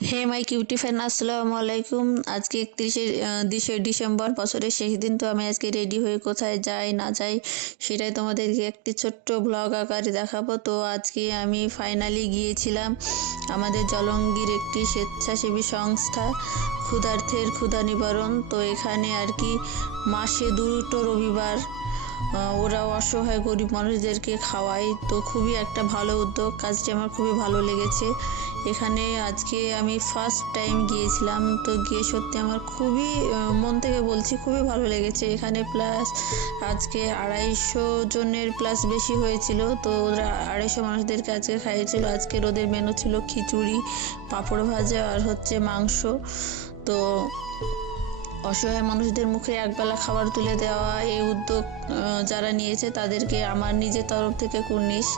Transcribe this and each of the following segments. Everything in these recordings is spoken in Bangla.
হে মাই কিউটি ফ্যান, আসসালামু আলাইকুম। আজকে 31শে ডিসেম্বর, বছরের শেষ দিন। তো আমি আজকে রেডি হয়ে কোথায় যাই না যাই সেটাই তোমাদেরকে একটি ছোট্ট ব্লগ আকারে দেখাবো। তো আজকে আমি ফাইনালি গিয়েছিলাম আমাদের জলঙ্গির একটি স্বেচ্ছাসেবী সংস্থা ক্ষুধার্থের ক্ষুধা নিবারণ। তো এখানে আর কি মাসে দুটো রবিবার ওরা অসহায় গরিব মানুষদেরকে খাওয়ায়। তো খুবই একটা ভালো উদ্যোগ, কাজটি আমার খুবই ভালো লেগেছে। এখানে আজকে আমি ফার্স্ট টাইম গিয়েছিলাম, তো গিয়ে সত্যি আমার খুবই মন থেকে বলছি খুবই ভালো লেগেছে। এখানে প্লাস আজকে 250 জনের প্লাস বেশি হয়েছিল। তো ওরা 250 মানুষদেরকে আজকে খাইয়েছিল। আজকের ওদের মেনু ছিল খিচুড়ি, পাঁপড় ভাজা আর হচ্ছে মাংস। তো অসহায় মানুষদের মুখে একবেলা খাবার তুলে দেওয়া এই উদ্যোগ যারা নিয়েছে তাদেরকে আমার নিজের তরফ থেকে কুর্নিশ।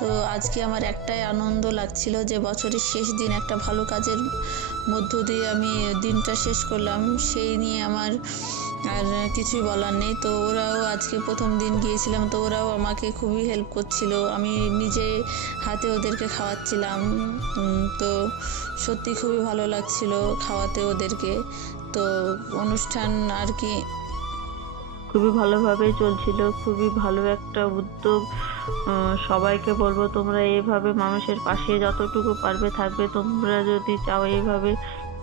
তো আজকে আমার একটাই আনন্দ লাগছিল যে বছরের শেষ দিন একটা ভালো কাজের মধ্য দিয়ে আমি দিনটা শেষ করলাম, সেই নিয়ে আমার আর কিছুই বলার নেই। তো ওরাও আজকে প্রথম দিন গিয়েছিলাম, তো ওরাও আমাকে খুবই হেল্প করছিল, আমি নিজে হাতে ওদেরকে খাওয়াচ্ছিলাম। তো সত্যি খুবই ভালো লাগছিল খাওয়াতে ওদেরকে। তো অনুষ্ঠান আর কি খুবই ভালোভাবেই চলছিল, খুবই ভালো একটা উদ্যোগ। সবাইকে বলবো তোমরা এইভাবে মানুষের পাশে যতটুকু পারবে থাকবে। তোমরা যদি চাও এইভাবে,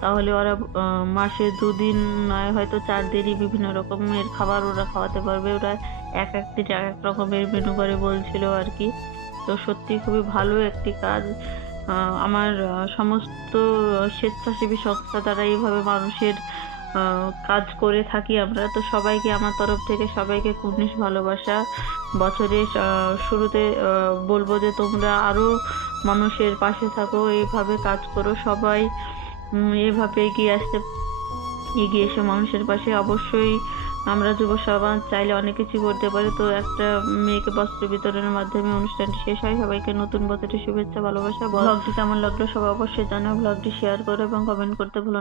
তাহলে ওরা মাসে 2 দিন নয় হয়তো 4 দিনই বিভিন্ন রকমের খাবার ওরা খাওয়াতে পারবে। ওরা এক দিন এক এক রকমের মেনু করে বলছিল আর কি। তো সত্যি খুবই ভালো একটি কাজ। আমার সমস্ত স্বেচ্ছাসেবী সংস্থা দ্বারা এইভাবে মানুষের কাজ করে থাকি আমরা। তো সবাইকে আমার তরফ থেকে সবাইকে কুর্নিশ ভালোবাসা। বছরের শুরুতে বলবো যে তোমরা আরো মানুষের পাশে থাকো, এইভাবে কাজ করো সবাই। এভাবে এগিয়ে এসে মানুষের পাশে। অবশ্যই আমরা যুব সমাজ চাইলে অনেক কিছু করতে পারি। তো একটা মেয়েকে বস্ত্র বিতরণের মাধ্যমে অনুষ্ঠানটি শেষ হয়। সবাইকে নতুন বছরের শুভেচ্ছা ভালোবাসা। ব্লগটি কেমন লাগলো সবাই অবশ্যই জানাও। ব্লগটি শেয়ার করো এবং কমেন্ট করতে ভুলো না।